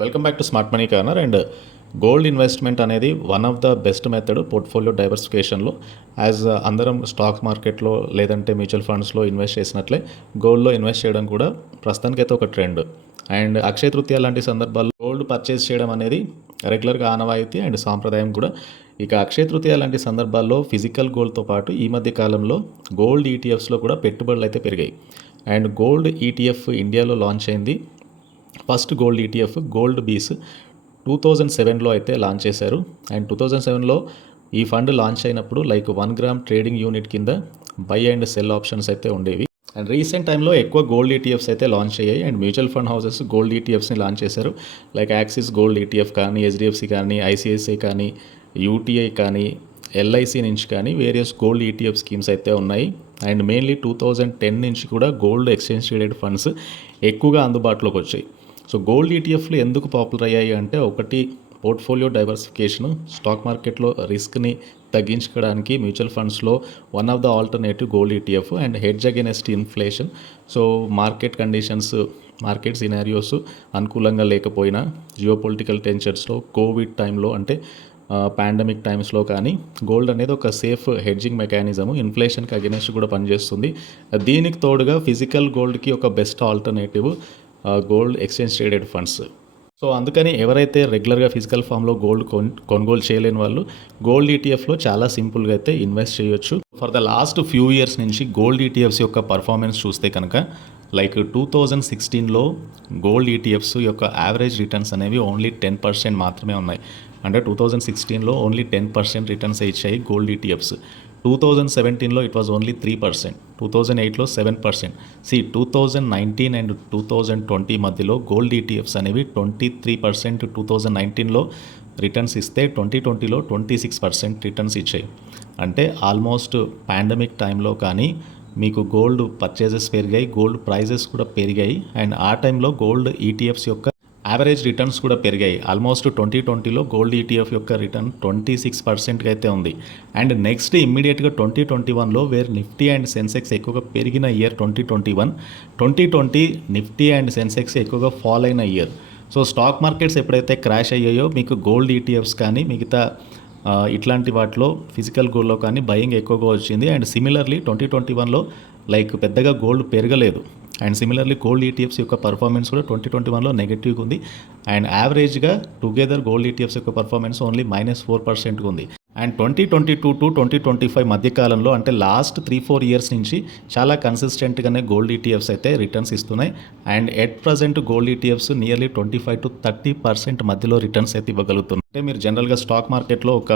Welcome back to smart money corner. And gold investment అనేది one of the best method portfolio డైవర్సిఫికేషన్లో. As అందరం stock మార్కెట్లో లేదంటే mutual ఫండ్స్లో ఇన్వెస్ట్ చేసినట్లే గోల్డ్లో ఇన్వెస్ట్ చేయడం కూడా ప్రస్తుతానికైతే ఒక ట్రెండ్. అండ్ అక్షయ తృతీయ లాంటి సందర్భాల్లో గోల్డ్ పర్చేస్ చేయడం అనేది రెగ్యులర్గా ఆనవాయితీ అండ్ సాంప్రదాయం కూడా. ఇక అక్షయ తృతీయ లాంటి సందర్భాల్లో ఫిజికల్ గోల్డ్తో పాటు ఈ మధ్య కాలంలో గోల్డ్ ఈటీఎఫ్స్లో కూడా పెట్టుబడులు అయితే పెరిగాయి. అండ్ గోల్డ్ ఈటీఎఫ్ ఇండియాలో లాంచ్ అయింది. First gold ETF gold bees 2007లో అయితే లాంచ్ చేశారు. అండ్ 2007లో ఈ ఫండ్ లాంచ్ అయినప్పుడు లైక్ 1 గ్రామ్ ట్రేడింగ్ యూనిట్ కింద బై అండ్ సెల్ ఆప్షన్స్ అయితే ఉండేవి. అండ్ రీసెంట్ టైంలో ఎక్కువ గోల్డ్ ఈటీఎఫ్స్ అయితే లాంచ్ అయ్యాయి. And mutual fund houses gold ఈటీఎఫ్స్ని లాంచ్ చేశారు. లైక్ యాక్సిస్ గోల్డ్ ఈటీఎఫ్ కానీ, హెచ్డిఎఫ్సి కానీ, ఐసిఐసిఐ కానీ, యూటీఐ కానీ, ఎల్ఐసి నుంచి కానీ వేరియస్ గోల్డ్ ఈటీఎఫ్ స్కీమ్స్ అయితే ఉన్నాయి. అండ్ మెయిన్లీ 2010 నుంచి కూడా గోల్డ్ ఎక్స్చేంజ్ ట్రేడెడ్ ఫండ్స్ ఎక్కువగా అందుబాటులోకి వచ్చాయి. సో గోల్డ్ ఈటీఎఫ్లు ఎందుకు పాపులర్ అయ్యాయి అంటే, ఒకటి పోర్ట్ఫోలియో డైవర్సిఫికేషను, స్టాక్ మార్కెట్లో రిస్క్ని తగ్గించుకోవడానికి మ్యూచువల్ ఫండ్స్లో one of the alternative gold ETF. And hedge against inflation. So market conditions, market scenarios అనుకూలంగా లేకపోయినా, జియోపొలిటికల్ టెన్షన్స్లో, కోవిడ్ టైంలో అంటే పాండమిక్ టైమ్స్లో కానీ గోల్డ్ అనేది ఒక సేఫ్ హెడ్జింగ్ మెకానిజము, ఇన్ఫ్లేషన్కి అగైనెస్ట్ కూడా పనిచేస్తుంది. దీనికి తోడుగా ఫిజికల్ గోల్డ్కి ఒక best alternative gold exchange traded funds. So అందుకని ఎవరైతే రెగ్యులర్గా ఫిజికల్ ఫామ్లో గోల్డ్ కొనుగోలు చేయలేని వాళ్ళు గోల్డ్ ఈటీఎఫ్లో చాలా సింపుల్గా అయితే ఇన్వెస్ట్ చేయొచ్చు. For the last few years నుంచి గోల్డ్ ఈటీఎఫ్స్ యొక్క పర్ఫార్మెన్స్ చూస్తే కనుక, లైక్ 2016లో గోల్డ్ ఈటీఎఫ్స్ యొక్క యావరేజ్ రిటర్న్స్ అనేవి ఓన్లీ 10% మాత్రమే ఉన్నాయి. అంటే 2016లో ఓన్లీ 10% రిటర్న్స్ ఇచ్చాయి గోల్డ్ ఈటీఎఫ్స్. 2017లో ఇట్ వాజ్ ఓన్లీ 3%, 2008లో 7%. 2019 అండ్ 2020 మధ్యలో గోల్డ్ ఈటీఎఫ్స్ అనేవి 23% 2019లో రిటర్న్స్ ఇస్తే 2020లో 26% రిటర్న్స్ ఇచ్చాయి. అంటే ఆల్మోస్ట్ పాండమిక్ టైంలో కానీ మీకు గోల్డ్ పర్చేజెస్ పెరిగాయి, గోల్డ్ ప్రైజెస్ కూడా పెరిగాయి. అండ్ ఆ టైంలో గోల్డ్ ఈటీఎఫ్స్ యొక్క యావరేజ్ రిటర్న్స్ కూడా పెరిగాయి. ఆల్మోస్ట్ 2020లో గోల్డ్ ఈటీఎఫ్ యొక్క రిటర్న్ 26% అయితే ఉంది. అండ్ నెక్స్ట్ ఇమ్మీడియట్గా 2021లో వేర్ నిఫ్టీ అండ్ సెన్సెక్స్ ఎక్కువగా పెరిగిన ఇయర్ 2021. 2020 నిఫ్టీ అండ్ సెన్సెక్స్ ఎక్కువగా ఫాల్ అయిన ఇయర్. సో స్టాక్ మార్కెట్స్ ఎప్పుడైతే క్రాష్ అయ్యాయో మీకు గోల్డ్ ఈటీఎఫ్స్ కానీ మిగతా ఇట్లాంటి వాటిలో ఫిజికల్ గోల్డ్లో కానీ బయింగ్ ఎక్కువగా వచ్చింది. అండ్ సిమిలర్లీ 2021లో లైక్ పెద్దగా గోల్డ్ పెరగలేదు. అండ్ సిమిలర్లీ గోల్డ్ ఈటీఎఫ్స్ యొక్క పర్ఫార్మెన్స్ కూడా 2021లో నెగిటివ్గా ఉంది. అండ్ యావరేజ్గా టుగెదర్ గోల్డ్ ఈటీఎఫ్స్ యొక్క పర్ఫార్మెన్స్ ఓన్లీ -4% ఉంది. అండ్ 2022 టు 2025 మధ్యకాలంలో అంటే లాస్ట్ 3-4 ఇయర్స్ నుంచి చాలా కన్సిస్టెంట్గానే గోల్డ్ ఈటీఎఫ్స్ అయితే రిటర్న్స్ ఇస్తున్నాయి. And at present gold ETFs nearly 25 to 30% మధ్యలో రిటర్న్స్ అయితే ఇవ్వగలుగుతున్నాయి. అంటే మీరు జనరల్గా స్టాక్ మార్కెట్లో ఒక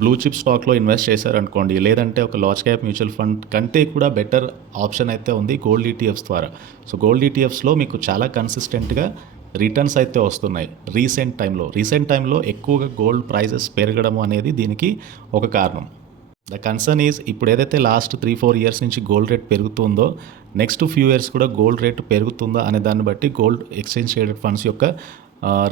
బ్లూ చిప్ స్టాక్లో ఇన్వెస్ట్ చేశారనుకోండి, లేదంటే ఒక లార్జ్ క్యాప్ మ్యూచువల్ ఫండ్ కంటే కూడా బెటర్ ఆప్షన్ అయితే ఉంది గోల్డ్ ఈటీఎఫ్స్ ద్వారా. సో గోల్డ్ ఈటీఎఫ్స్లో మీకు చాలా కన్సిస్టెంట్గా రిటర్న్స్ అయితే వస్తున్నాయి. రీసెంట్ టైంలో ఎక్కువగా గోల్డ్ ప్రైజెస్ పెరగడం అనేది దీనికి ఒక కారణం. ద కన్సర్న్ ఈజ్ ఇప్పుడు ఏదైతే లాస్ట్ 3-4 ఇయర్స్ నుంచి గోల్డ్ రేట్ పెరుగుతుందో, నెక్స్ట్ ఫ్యూ ఇయర్స్ కూడా గోల్డ్ రేట్ పెరుగుతుందా అనే దాన్ని బట్టి గోల్డ్ ఎక్స్చేంజ్ ట్రేడెడ్ ఫండ్స్ యొక్క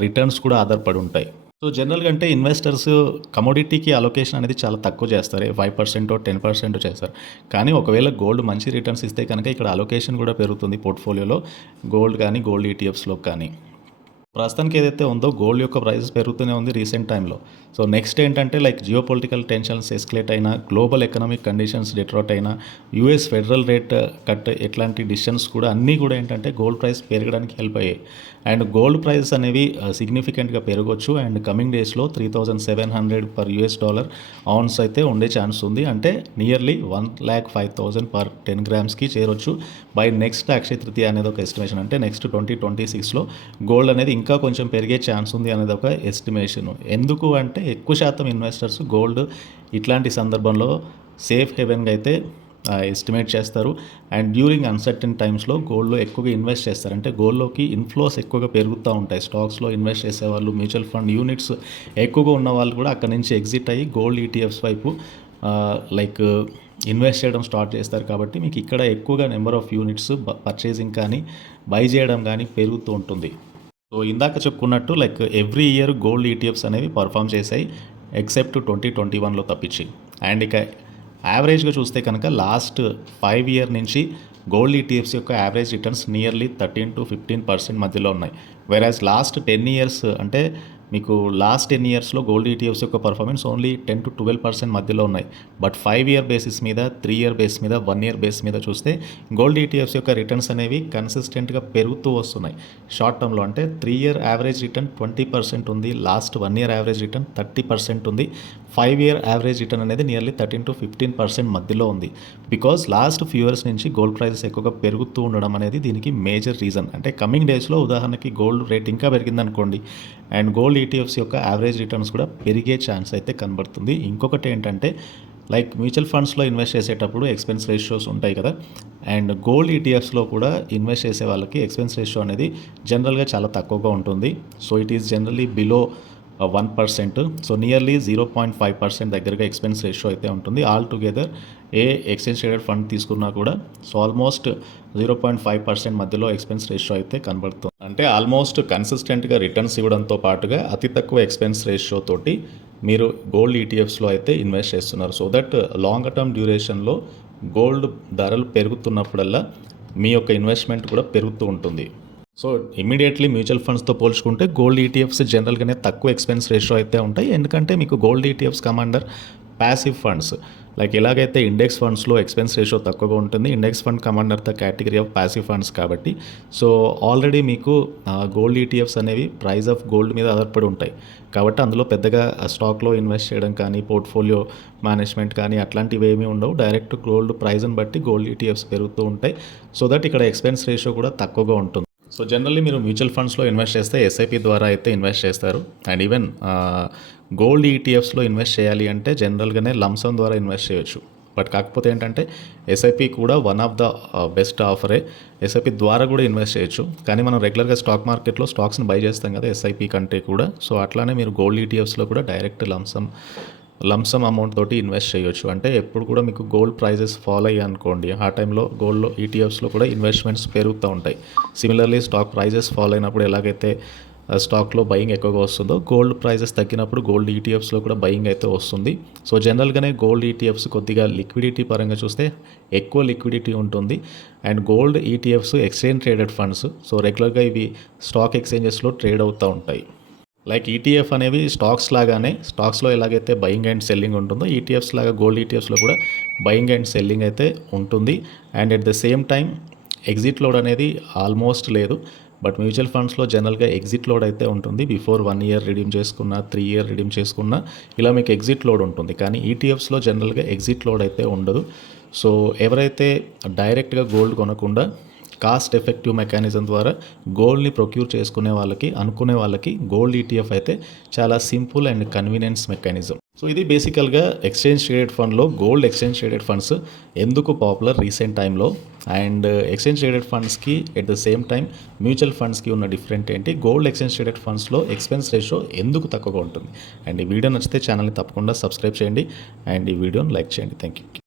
రిటర్న్స్ కూడా ఆధారపడి ఉంటాయి. సో జనరల్గా అంటే ఇన్వెస్టర్స్ కమోడిటీకి అలొకేషన్ అనేది చాలా తక్కువ చేస్తారు, 5% 10% చేస్తారు. కానీ ఒకవేళ గోల్డ్ మంచి రిటర్న్స్ ఇస్తే కనుక ఇక్కడ అలొకేషన్ కూడా పెరుగుతుంది పోర్ట్ఫోలియోలో, గోల్డ్ కానీ గోల్డ్ ఈటీఎఫ్స్లో కానీ. ప్రస్తుతానికి ఏదైతే ఉందో గోల్డ్ యొక్క ప్రైసెస్ పెరుగుతూనే ఉంది రీసెంట్ టైంలో. సో నెక్స్ట్ ఏంటంటే లైక్ జియోపొలిటికల్ టెన్షన్స్ ఎస్కలేట్ అయినా, గ్లోబల్ ఎకనామిక్ కండిషన్స్ డిట్రాట్ అయినా, యూఎస్ ఫెడరల్ రేట్ కట్ ఇట్లాంటి డిసిషన్స్ కూడా అన్నీ కూడా ఏంటంటే గోల్డ్ ప్రైస్ పెరగడానికి హెల్ప్ అయ్యాయి. అండ్ గోల్డ్ ప్రైసెస్ అనేవి సిగ్నిఫికెంట్గా పెరగవచ్చు. అండ్ కమింగ్ డేస్లో $3,700 per US ఆన్స్ అయితే ఉండే ఛాన్స్ ఉంది. అంటే నియర్లీ 1,05,000 per 10 grams చేరొచ్చు బై నెక్స్ట్ అక్షయ తృతీయ అనేది ఒక ఎస్టిమేషన్. అంటే నెక్స్ట్ 2026లో గోల్డ్ అనేది ఇంకా కొంచెం పెరిగే ఛాన్స్ ఉంది అనేది ఒక ఎస్టిమేషన్. ఎందుకు అంటే ఎక్కువ శాతం ఇన్వెస్టర్స్ గోల్డ్ ఇట్లాంటి సందర్భంలో సేఫ్ హెవెన్గా అయితే ఎస్టిమేట్ చేస్తారు. అండ్ డ్యూరింగ్ అన్సర్టన్ టైమ్స్లో గోల్డ్లో ఎక్కువగా ఇన్వెస్ట్ చేస్తారు. అంటే గోల్డ్లోకి ఇన్ఫ్లోస్ ఎక్కువగా పెరుగుతూ ఉంటాయి. స్టాక్స్లో ఇన్వెస్ట్ చేసేవాళ్ళు, మ్యూచువల్ ఫండ్ యూనిట్స్ ఎక్కువగా ఉన్న వాళ్ళు కూడా అక్కడ నుంచి ఎగ్జిట్ అయ్యి గోల్డ్ ఈటీఎఫ్స్ వైపు లైక్ ఇన్వెస్ట్ చేయడం స్టార్ట్ చేస్తారు. కాబట్టి మీకు ఇక్కడ ఎక్కువగా నెంబర్ ఆఫ్ యూనిట్స్ పర్చేసింగ్ కానీ బై చేయడం కానీ పెరుగుతూ ఉంటుంది. సో ఇందాక చెప్పుకున్నట్టు like every year gold ETFs అనేవి పర్ఫామ్ చేశాయి ఎక్సెప్ట్ 2021లో తప్పించి. అండ్ ఇక యావరేజ్గా చూస్తే కనుక లాస్ట్ 5 years నుంచి గోల్డ్ ఈటీఎఫ్స్ యొక్క యావరేజ్ రిటర్న్స్ నియర్లీ 13-15% మధ్యలో ఉన్నాయి. వెరాజ్ లాస్ట్ 10 ఇయర్స్ అంటే మీకు లాస్ట్ 10 ఇయర్స్లో గోల్డ్ ఈటీఎఫ్స్ యొక్క పర్ఫార్మెన్స్ ఓన్లీ 10-12% మధ్యలో ఉన్నాయి. బట్ 5 ఇయర్ బేసిస్ మీద, 3 ఇయర్ బేస్ మీద, 1 ఇయర్ బేస్ మీద చూస్తే గోల్డ్ ఈటీఎఫ్స్ యొక్క రిటర్న్స్ అనేవి కన్సిస్టెంట్గా పెరుగుతూ వస్తున్నాయి. షార్ట్ టర్మ్లో అంటే 3 ఇయర్ యావరేజ్ రిటర్న్ 20% ఉంది, లాస్ట్ 1 ఇయర్ యావరేజ్ రిటర్న్ 30% ఉంది, 5 ఇయర్ యావరేజ్ రిటర్న్ అనేది నియర్లీ 13-15% మధ్యలో ఉంది. బికాజ్ లాస్ట్ ఫ్యూ ఇయర్స్ నుంచి గోల్డ్ ప్రైసెస్ ఎక్కువగా పెరుగుతూ ఉండడం అనేది దీనికి మేజర్ రీజన్. అంటే కమింగ్ డేస్లో ఉదాహరణకి గోల్డ్ రేట్ ఇంకా పెరిగిందనుకోండి అండ్ గోల్డ్ ఈటీఎఫ్స్ యొక్క యావరేజ్ రిటర్న్స్ కూడా పెరిగే ఛాన్స్ అయితే కనబడుతుంది. ఇంకొకటి ఏంటంటే లైక్ మ్యూచువల్ ఫండ్స్లో ఇన్వెస్ట్ చేసేటప్పుడు ఎక్స్పెన్స్ రేషియోస్ ఉంటాయి కదా, అండ్ గోల్డ్ ఈటీఎఫ్స్లో కూడా ఇన్వెస్ట్ చేసే వాళ్ళకి ఎక్స్పెన్స్ రేషియో అనేది జనరల్గా చాలా తక్కువగా ఉంటుంది. So it is generally below 1%. So nearly 0.5% దగ్గరగా ఎక్స్పెన్స్ రేషియో అయితే ఉంటుంది. ఆల్ టుగెదర్ ఏ ఎక్స్చేంజ్ ట్రేడెడ్ ఫండ్ తీసుకున్నా కూడా సో ఆల్మోస్ట్ 0.5% మధ్యలో ఎక్స్పెన్స్ రేషియో అయితే కనబడుతుంది. అంటే ఆల్మోస్ట్ కన్సిస్టెంట్గా రిటర్న్స్ ఇవ్వడంతో పాటుగా అతి తక్కువ ఎక్స్పెన్స్ రేషియో తోటి మీరు గోల్డ్ ఈటీఎఫ్స్లో అయితే ఇన్వెస్ట్ చేస్తున్నారు. సో దట్ లాంగ్ టర్మ్ డ్యూరేషన్లో గోల్డ్ ధరలు పెరుగుతున్నప్పుడల్లా మీ యొక్క ఇన్వెస్ట్మెంట్ కూడా పెరుగుతూ ఉంటుంది. సో ఇమీడియట్లీ మ్యూచువల్ ఫండ్స్తో పోల్చుకుంటే గోల్డ్ ఈటీఎఫ్స్ జనరల్గానే తక్కువ ఎక్స్పెన్స్ రేషియో అయితే ఉంటాయి. ఎందుకంటే మీకు gold ETFs commander passive funds, like ఎలాగైతే ఇండెక్స్ ఫండ్స్లో ఎక్స్పెన్స్ రేషియో తక్కువగా ఉంటుంది, index fund commander the category of passive funds కాబట్టి సో ఆల్రెడీ మీకు గోల్డ్ ఈటీఎఫ్స్ అనేవి ప్రైస్ ఆఫ్ గోల్డ్ మీద ఆధారపడి ఉంటాయి. కాబట్టి అందులో పెద్దగా స్టాక్లో ఇన్వెస్ట్ చేయడం కానీ, పోర్ట్ఫోలియో మేనేజ్మెంట్ కానీ అట్లాంటివి ఏమీ ఉండవు. డైరెక్ట్ గోల్డ్ ప్రైస్ని బట్టి గోల్డ్ ఈటీఎఫ్స్ పెరుగుతూ ఉంటాయి. సో దట్ ఇక్కడ ఎక్స్పెన్స్ రేషియో కూడా తక్కువగా ఉంటుంది. సో జనరల్లీ మీరు మ్యూచువల్ ఫండ్స్లో ఇన్వెస్ట్ చేస్తే ఎస్ఐపి ద్వారా అయితే ఇన్వెస్ట్ చేస్తారు. అండ్ ఈవెన్ గోల్డ్ ఈటీఎఫ్స్లో ఇన్వెస్ట్ చేయాలి అంటే జనరల్గానే లంసమ్ ద్వారా ఇన్వెస్ట్ చేయొచ్చు. బట్ కాకపోతే ఏంటంటే ఎస్ఐపి కూడా వన్ ఆఫ్ ద బెస్ట్ ఆఫరే. ఎస్ఐపి ద్వారా కూడా ఇన్వెస్ట్ చేయొచ్చు. కానీ మనం రెగ్యులర్గా స్టాక్ మార్కెట్లో స్టాక్స్ని బై చేస్తాం కదా ఎస్ఐపి కంటే కూడా. సో అట్లానే మీరు గోల్డ్ ఈటీఎఫ్స్లో కూడా డైరెక్ట్ లంసమ్ అమౌంట్ తోటి ఇన్వెస్ట్ చేయొచ్చు. అంటే ఎప్పుడు కూడా మీకు గోల్డ్ ప్రైజెస్ ఫాలో అయ్యాయి అనుకోండి, ఆ టైంలో గోల్డ్లో ఈటీఎఫ్స్లో కూడా ఇన్వెస్ట్మెంట్స్ పెరుగుతూ ఉంటాయి. సిమిలర్లీ స్టాక్ ప్రైజెస్ ఫాలో అయినప్పుడు ఎలాగైతే స్టాక్లో బయింగ్ ఎక్కువగా వస్తుందో గోల్డ్ ప్రైజెస్ తగ్గినప్పుడు గోల్డ్ ఈటీఎఫ్స్లో కూడా బయింగ్ అయితే వస్తుంది. సో జనరల్గానే గోల్డ్ ఈటీఎఫ్స్ కొద్దిగా లిక్విడిటీ పరంగా చూస్తే ఎక్కువ లిక్విడిటీ ఉంటుంది. And gold ETFs exchange traded funds. So రెగ్యులర్గా ఇవి స్టాక్ ఎక్స్చేంజెస్లో ట్రేడ్ అవుతూ ఉంటాయి. లైక్ ఈటీఎఫ్ అనేవి స్టాక్స్ లాగానే, స్టాక్స్లో ఎలాగైతే బయింగ్ అండ్ సెల్లింగ్ ఉంటుందో ఈటీఎఫ్స్ లాగా గోల్డ్ ఈటీఎఫ్స్లో కూడా బయింగ్ అండ్ సెల్లింగ్ అయితే ఉంటుంది. And at the same time exit load అనేది ఆల్మోస్ట్ లేదు. బట్ మ్యూచువల్ ఫండ్స్లో జనరల్గా ఎగ్జిట్ లోడ్ అయితే ఉంటుంది. బిఫోర్ 1 ఇయర్ రిడీమ్ చేసుకున్న, 3 ఇయర్ రిడీమ్ చేసుకున్న ఇలా మీకు ఎగ్జిట్ లోడ్ ఉంటుంది. కానీ ఈటీఎఫ్స్లో జనరల్గా ఎగ్జిట్ లోడ్ అయితే ఉండదు. సో ఎవరైతే డైరెక్ట్గా గోల్డ్ కొనకుండా కాస్ట్ ఎఫెక్టివ్ మెకానిజం ద్వారా గోల్డ్ని ప్రొక్యూర్ చేసుకునే వాళ్ళకి, అనుకునే వాళ్ళకి గోల్డ్ ఈటీఎఫ్ అయితే చాలా simple and convenience mechanism. So ఇది బేసికల్గా ఎక్స్చేంజ్ ట్రేడెడ్ ఫండ్లో గోల్డ్ ఎక్స్చేంజ్ ట్రేడెడ్ ఫండ్స్ ఎందుకు పాపులర్ రీసెంట్ టైంలో, అండ్ ఎక్స్చేంజ్ ట్రేడెడ్ ఫండ్స్కి at the same time mutual ఫండ్స్కి ఉన్న డిఫరెంట్ ఏంటి, గోల్డ్ ఎక్స్చేంజ్ ట్రేడెడ్ ఫండ్స్లో ఎక్స్పెన్స్ రేషియో ఎందుకు తక్కువగా ఉంటుంది. అండ్ ఈ వీడియో నచ్చితే ఛానల్ని తప్పకుండా సబ్స్క్రైబ్ చేయండి అండ్ ఈ వీడియోని లైక్ చేయండి. Thank you.